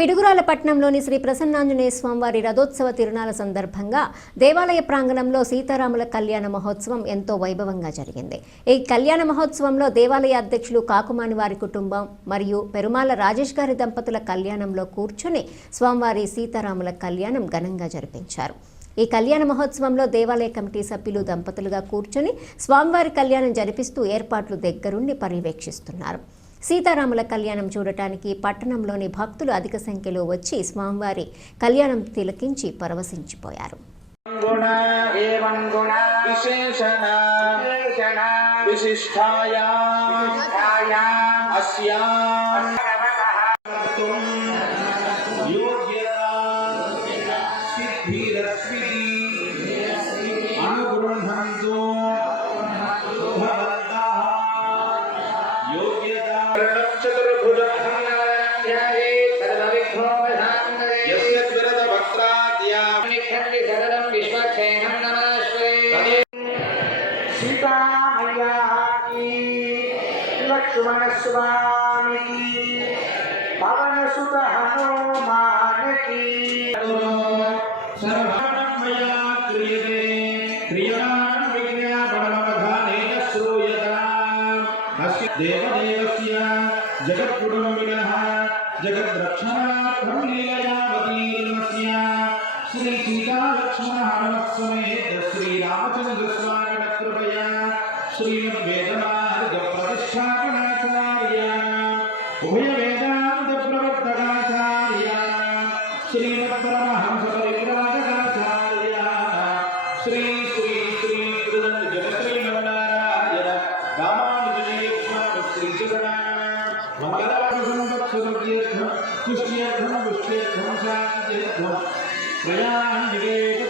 పిడుగురాల పట్టణంలోని శ్రీ ప్రసన్నాంజనేయ స్వామివారి రథోత్సవ తిరునాళ్ల సందర్భంగా దేవాలయ ప్రాంగణంలో సీతారాముల కళ్యాణ మహోత్సవం ఎంతో వైభవంగా జరిగింది. ఈ కళ్యాణ మహోత్సవంలో దేవాలయ అధ్యక్షులు కాకుమాని వారి కుటుంబం మరియు పెరుమాల రాజేష్ గారి దంపతుల కళ్యాణంలో కూర్చొని స్వామివారి సీతారాముల కళ్యాణం ఘనంగా జరిపించారు. ఈ కళ్యాణ మహోత్సవంలో దేవాలయ కమిటీ సభ్యులు దంపతులుగా కూర్చొని స్వామివారి కళ్యాణం జరిపిస్తూ ఏర్పాట్లు దగ్గరుండి పర్యవేక్షిస్తున్నారు. సీతారాముల కళ్యాణం చూడటానికి పట్టణంలోని భక్తులు అధిక సంఖ్యలో వచ్చి స్వామివారి కళ్యాణం తిలకించి పరవశించిపోయారు. सीता मैया की, लक्ष्मण स्वामी की, पवन सुत हनुमान की। सर्वं मया क्रियते क्रियमाणं विज्ञा परमवधानेन श्रूयताम्। अस्य देवदेवस्य जगत्कुटुम्बिनः जगद्रक्षणार्थं लीलयावतीर्णस्य श्री सीता लक्ष्मण हनुमत् समेत श्री रामचंद्र स्वामी कृपया श्रीमद्वेदमार्ग प्रतिष्ठापनाचार्य उभय वेदांत प्रवर्तकाचार्य श्रीमत्परमहंस परिव्राजकाचार्य श्री श्री श्री जगश्रीमन्नारायण रामानुजय स्वामी श्री जगन्नाथ मंगलासंवत्सरतीर्थं तुष्ट्यर्थं पुष्ट्यर्थं शान्त्यर्थं प्रयाण विवेक